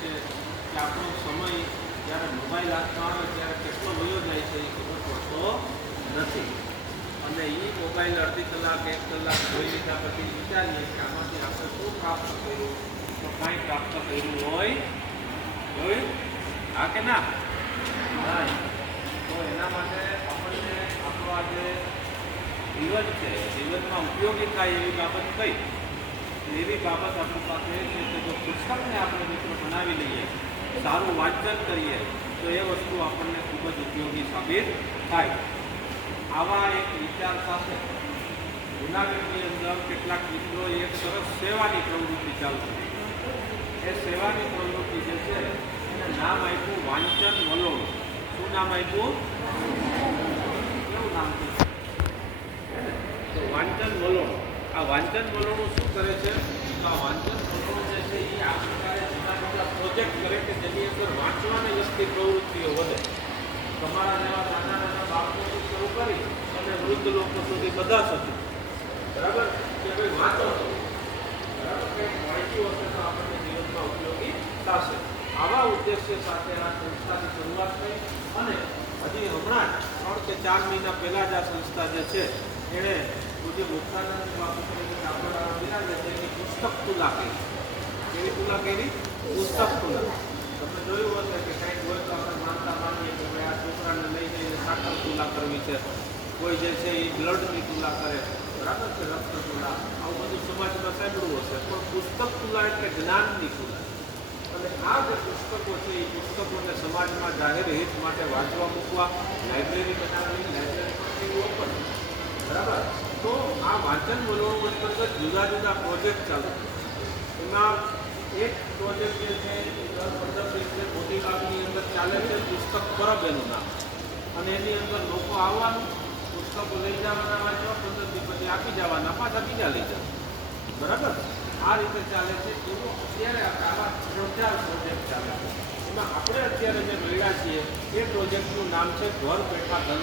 છે કે આપણો સમય જ્યારે મોબાઈલ હાથમાં આવે ત્યારે કેટલો વયો જાય છે એ ખબર પડતો નથી. અને એ મોબાઈલ અડધી કલાક, એક કલાક જોઈ લીધા પછી વિચારીએ કે આમાંથી આપણે શું પ્રાપ્ત કર્યું? તો કાંઈ પ્રાપ્ત કર્યું હોય, જોયું? હા કે ના? તો એના માટે આપણને આપણો આ જે જીવન છે, જીવનમાં ઉપયોગી થાય એવી બાબત કઈ? એવી બાબત આપણી પાસે છે કે જો પુસ્તકને આપણે મિત્રો બનાવી લઈએ, સારું વાંચન કરીએ, તો એ વસ્તુ આપણને ખૂબ જ ઉપયોગી સાબિત થાય. આવા એક વિચાર સાથે જુનાગઢની અંદર કેટલાક મિત્રોએ એક સરસ સેવાની પ્રવૃત્તિ ચાલુ કરી એ સેવાની પ્રવૃત્તિ જે છે, એને નામ આપ્યું વાંચન વલોણ. શું નામ આપ્યું? કેવું નામ છે? વાંચન વલોણ. આ વાંચન બોલવાનું શું કરે છે? આ વાંચન બોલવાનું જે છે એ આ પ્રકારે જુદા જુદા પ્રોજેક્ટ કરે કે જેની અંદર વાંચવાને લગતી પ્રવૃત્તિઓ વધે. તમારા જેવા નાના નાના બાળકોથી શરૂ કરી અને વૃદ્ધ લોકો સુધી બધા સુધી. બરાબર? કે ભાઈ વાંચો બરાબર? કંઈક વાંચ્યું હશે તો આપણને જીવનમાં ઉપયોગી થશે. આવા ઉદ્દેશ્ય સાથે આ સંસ્થાની શરૂઆત થઈ અને હજી હમણાં ત્રણ કે ચાર મહિના પહેલાં જ આ સંસ્થા જે છે એણે મુક્તાનંદ બાપુ કરીને ડાકોરા બિરાજે તેની પુસ્તક તુલા છે કેવી તુલા કરી પુસ્તક તુલા તમે જોયું હશે કે કંઈક હોય તો આપણે માનતા માનીએ કે ભાઈ આ છોકરાને લઈ જઈને સાકર તુલા કરવી છે કોઈ જે છે એ બ્લડની તુલા કરે બરાબર છે રક્ત તુલા આવું બધું સમાજમાં સાંભળવું હશે પણ પુસ્તક તુલા એટલે જ્ઞાનની તુલા અને આ જે પુસ્તકો છે, એ પુસ્તકોને સમાજમાં જાહેર હિત માટે વાંચવા, મૂકવા, લાઇબ્રેરી બનાવવી લાઇબ્રેરી ઓપન બરાબર? તો આ વાંચન વલોણો અંતર્ગત જુદા જુદા પ્રોજેક્ટ ચાલુ. એમાં એક પ્રોજેક્ટ જે છે દર પંદર દિવસે મોટી બાગની અંદર ચાલે છે, પુસ્તક પરબ એનું નામ. અને એની અંદર લોકો આવવાનું, પુસ્તકો લઈ જવાના વાંચવા પંદર દિવસ આપી જવાના, પાછા બીજા લઈ જવાના. બરાબર? આ રીતે ચાલે છે. એવો અત્યારે આવા ત્રણ પ્રોજેક્ટ ચાલે છે. એમાં આપણે અત્યારે જે મળ્યા છીએ, એ પ્રોજેક્ટનું નામ છે ઘર બેઠા છે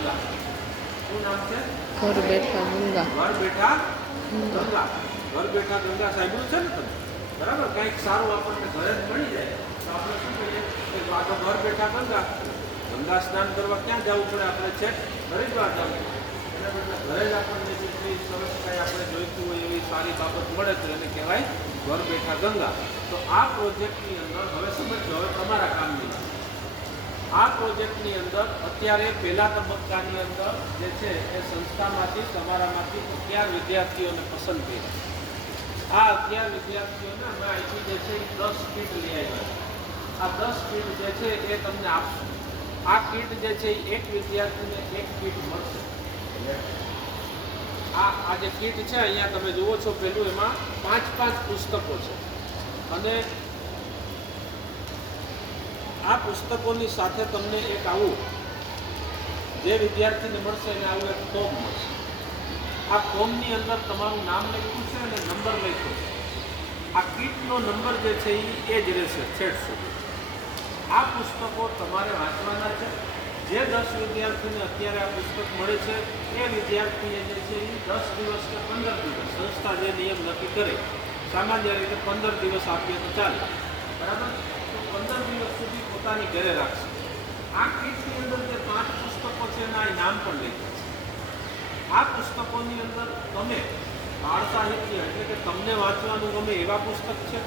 ઘર બેઠા ગંગા. ઘર બેઠા ગંગા. ઘર બેઠા ગંગા સાંભળ્યું છે ને તમે? બરાબર? કંઈક સારું આપણને ઘરે જ મળી જાય. તો આપણે શું કહીએ કે આ તો ઘર બેઠા ગંગા. ગંગા સ્નાન કરવા ક્યાં જવું પડે આપણે છે? હરિદ્વાર જવું એના બદલે ઘરે જ આપણને જે છે સરસ કાંઈ આપણે જોઈતું હોય એવી સારી બાબત મળે તો એને કહેવાય ઘર બેઠા ગંગા. તો આ પ્રોજેક્ટની અંદર હવે સમજો હવે તમારા કામની આ પ્રોજેક્ટની અંદર અત્યારે પહેલા તબક્કાની અંદર જે છે એ સંસ્થામાંથી, તમારામાંથી અગિયાર વિદ્યાર્થીઓને પસંદ કર્યા આ અગિયાર વિદ્યાર્થીઓને અમે અહીંથી જે છે એ દસ કીટ લઈ આવ્યા આ દસ કીટ જે છે એ તમને આપશું. આ કીટ જે છે એ એક વિદ્યાર્થીને એક કીટ મળશે. આ આ જે કીટ છે, અહીંયા તમે જુઓ છો પેલું એમાં પાંચ પાંચ પુસ્તકો છે. અને આ પુસ્તકોની સાથે તમને એક આવું, જે વિદ્યાર્થીને મળશે એને આવું એક ફોર્મ મળશે. આ ફોર્મની અંદર તમારું નામ લખ્યું છે અને નંબર લખ્યો છે. આ કીટનો નંબર જે છે એ જ રહેશે છેડ સુધી. આ પુસ્તકો તમારે વાંચવાના છે. જે દસ વિદ્યાર્થીને અત્યારે આ પુસ્તક મળે છે, એ વિદ્યાર્થીએ જે છે એ દસ દિવસ કે પંદર દિવસ સંસ્થા જે નિયમ નક્કી કરે, સામાન્ય રીતે પંદર દિવસ આપીએ તો ચાલે. બરાબર? તો પંદર દિવસ સુધી પોતાની ઘરે રાખશે. આ કીટની અંદર જે પાંચ પુસ્તકો છે એના એ નામ પણ લખ્યા છે. આ પુસ્તકોની અંદર તમે બાળ સાહિત્ય એટલે કે તમને વાંચવાનું ગમે એવા પુસ્તક છે,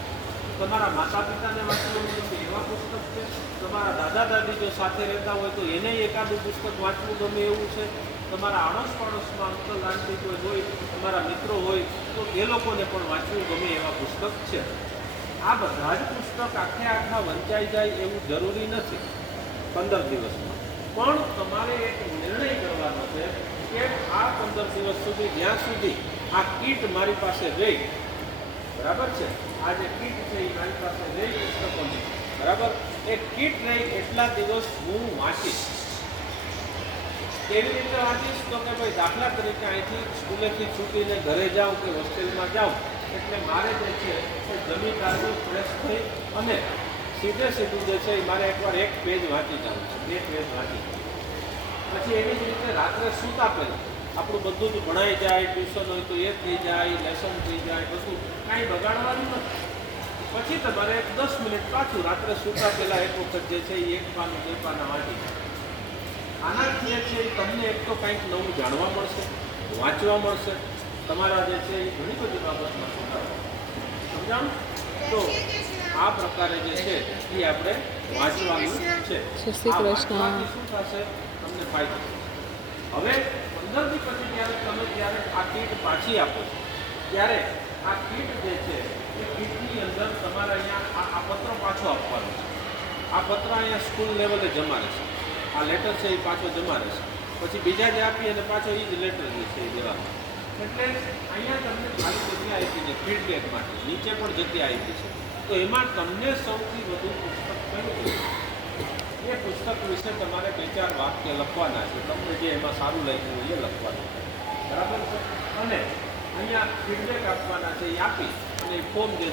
તમારા માતા પિતાને વાંચવાનું ગમે એવા પુસ્તક છે, તમારા દાદા દાદી જો સાથે રહેતા હોય તો એને એકાદું પુસ્તક વાંચવું ગમે એવું છે, તમારા આડોશ પાડોશમાં અંકલ આંટી કોઈ હોય, તમારા મિત્રો હોય તો એ લોકોને પણ વાંચવું ગમે એવા પુસ્તક છે. આ બધા જ પુસ્તક આખે આખા વંચાઈ જાય એવું જરૂરી નથી પંદર દિવસમાં. પણ તમારે એક નિર્ણય કરવાનો છે કે આ પંદર દિવસ સુધી, જ્યાં સુધી આ કીટ મારી પાસે રહી, બરાબર છે? આ જે કીટ છે, એ મારી પાસે રહી પુસ્તકોની. બરાબર? એ કીટ રહી એટલા દિવસ હું વાંચીશ. કેવી રીતે વાંચીશ? તો કે ભાઈ દાખલા તરીકે અહીંથી સ્કૂલેથી છૂટીને ઘરે જાઉં કે હોસ્ટેલમાં જાઉં એટલે મારે જે છે એ જમી કાઢવું ફ્રેશ થઈ અને સીધે સીધું જે છે એ મારે એકવાર એક પેજ વાંચી જવું છે. બે પેજ વાંચી પછી એવી જ રીતે રાત્રે સૂતા પહેલાં આપણું બધું જ ભણાઈ જાય, ટ્યુશન હોય તો એ થઈ જાય લેસન થઈ જાય, બધું કાંઈ બગાડવાનું નથી. પછી તમારે એક દસ મિનિટ પાછું રાત્રે સૂતા પહેલાં એક વખત જે છે એ એક પાનું, બે પાના વાંચી આનાથી જે છે તમને એક તો કાંઈક નવું જાણવા મળશે, વાંચવા મળશે. તમારા જે છે એ ઘણી બધી બાબતમાં સુધારો. સમજાણું તો આ પ્રકારે જે છે એ આપણે વાંચવાનું છે. શ્રી કૃષ્ણ. શું થશે? તમને ફાયદો હવે પંદર દી પછી જ્યારે તમે જ્યારે આ કીટ પાછી આપો છો ત્યારે આ કીટ જે છે એ કીટની અંદર તમારે અહીંયા આ આ પત્ર પાછો આપવાનો છે. આ પત્ર અહીંયા સ્કૂલ લેવલે જમા રહેશે આ લેટર છે એ પાછો જમા રહેશે પછી બીજા જે આપી અને પાછો એ જ લેટર જે છે એ દેવાનો. એટલે અહીંયા તમને ખાલી જગ્યા આપી છે ફીડબેક માટે. નીચે પણ જગ્યા આપી છે. તો એમાં તમને સૌથી વધુ પુસ્તક કયું એ પુસ્તક વિશે તમારે બે ચાર વાક્ય લખવાના છે. તમને જે એમાં સારું લાગ્યું હોય એ લખવાનું. છે બરાબર છે? અને અહીંયા ફીડબેક આપવાના છે, એ આપી અને ફોર્મ જે